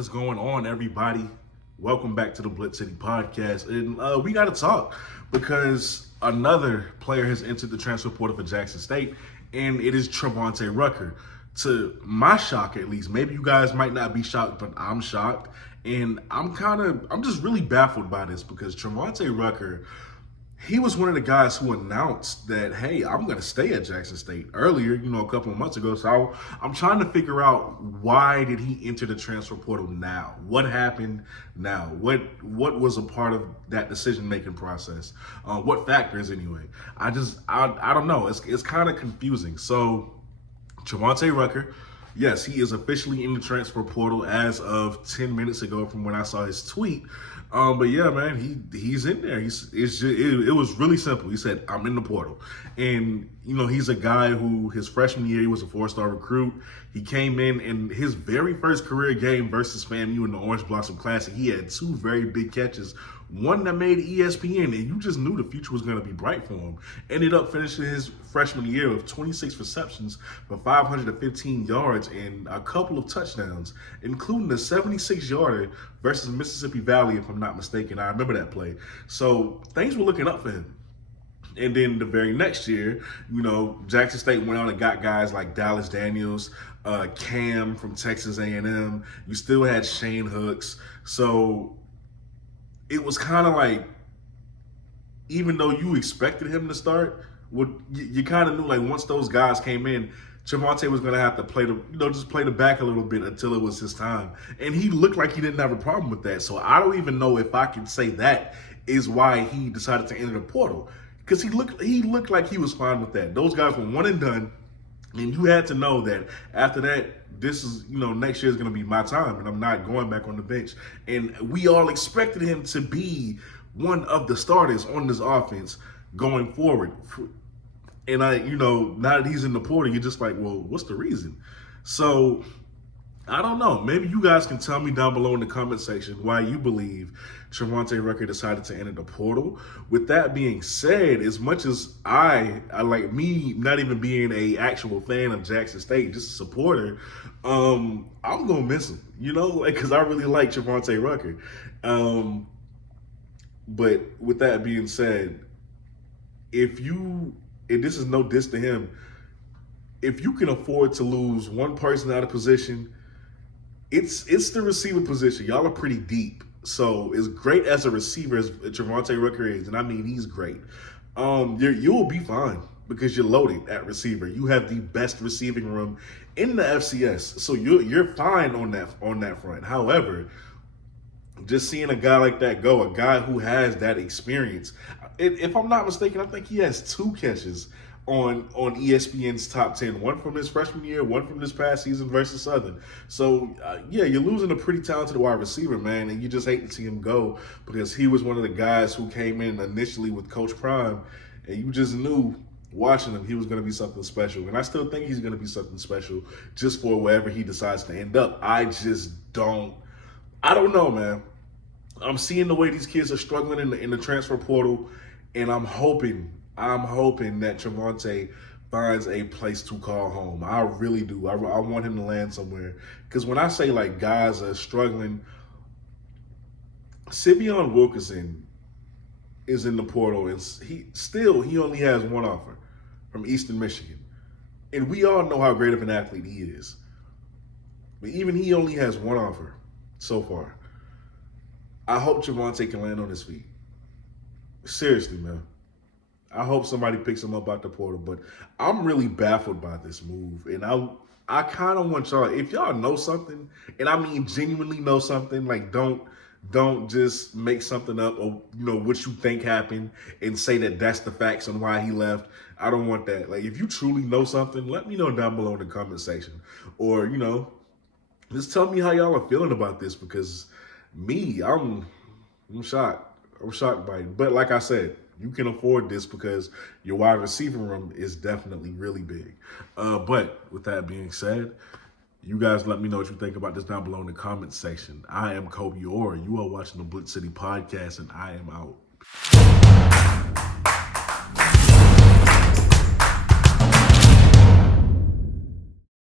is going on, everybody? Welcome back to the BlitzCity Podcast. And we got to talk because another player has entered the transfer portal for Jackson State, and it is Trevonte Rucker. To my shock, at least, maybe you guys might not be shocked, but I'm shocked. And I'm just really baffled by this because Trevonte Rucker, he was one of the guys who announced that, hey, I'm going to stay at Jackson State earlier, a couple of months ago. So I'm trying to figure out, why did he enter the transfer portal now? What happened now? What was a part of that decision-making process? What factors, anyway? I don't know. It's kind of confusing. So Trevonte Rucker, yes, he is officially in the transfer portal as of 10 minutes ago from when I saw his tweet. But yeah, man, he's in there. It was really simple. He said, I'm in the portal. And, he's a guy who his freshman year, he was a 4-star recruit. He came in and his very first career game versus FAMU in the Orange Blossom Classic, he had 2 very big catches, one that made ESPN, and you just knew the future was going to be bright for him. Ended up finishing his freshman year with 26 receptions for 515 yards and a couple of touchdowns, including a 76-yarder versus Mississippi Valley, if I'm not mistaken. I remember that play. So things were looking up for him. And then the very next year, Jackson State went on and got guys like Dallas Daniels, Cam from Texas A&M. You still had Shane Hooks. So it was kind of like, even though you expected him to start, you kind of knew, like, once those guys came in, Trevonte was going to have to play the back a little bit until it was his time. And he looked like he didn't have a problem with that. So I don't even know if I can say that is why he decided to enter the portal. Because he looked like he was fine with that. Those guys were one and done. And you had to know that after that, this is, next year is going to be my time, and I'm not going back on the bench. And we all expected him to be one of the starters on this offense going forward. And now that he's in the portal, you're just like, well, what's the reason? So I don't know. Maybe you guys can tell me down below in the comment section why you believe Trevonte Rucker decided to enter the portal. With that being said, as much as I like, me not even being a actual fan of Jackson State, just a supporter, I'm gonna miss him, because I really like Trevonte Rucker. But with that being said, and this is no diss to him, if you can afford to lose one person out of position, it's the receiver position. Y'all are pretty deep. So as great as a receiver as Trevonte Rucker is, and I mean he's great, you'll be fine because you're loaded at receiver. You have the best receiving room in the FCS, so you're fine on that front. However, just seeing a guy like that go, a guy who has that experience, if I'm not mistaken, I think he has 2 catches on ESPN's top 10, one from his freshman year, one from this past season versus Southern. So, yeah, you're losing a pretty talented wide receiver, man, and you just hate to see him go because he was one of the guys who came in initially with Coach Prime, and you just knew watching him he was going to be something special. And I still think he's going to be something special just for wherever he decides to end up. I don't know, man. I'm seeing the way these kids are struggling in the transfer portal, and I'm hoping that Trevonte finds a place to call home. I really do. I want him to land somewhere. Because when I say, like, guys are struggling, Sivion Wilkerson is in the portal, and he only has one offer from Eastern Michigan. And we all know how great of an athlete he is. But even he only has one offer so far. I hope Trevonte can land on his feet. Seriously, man. I hope somebody picks him up out the portal, but I'm really baffled by this move. And I kind of want y'all, if y'all know something, and I mean genuinely know something, like don't just make something up or, what you think happened and say that that's the facts on why he left. I don't want that. Like, if you truly know something, let me know down below in the comment section. Or, just tell me how y'all are feeling about this, because me, I'm shocked. I'm shocked by it. But like I said, you can afford this because your wide receiver room is definitely really big. But with that being said, you guys let me know what you think about this down below in the comment section. I am Kobe Orr. You are watching the BlitzCity Podcast, and I am out.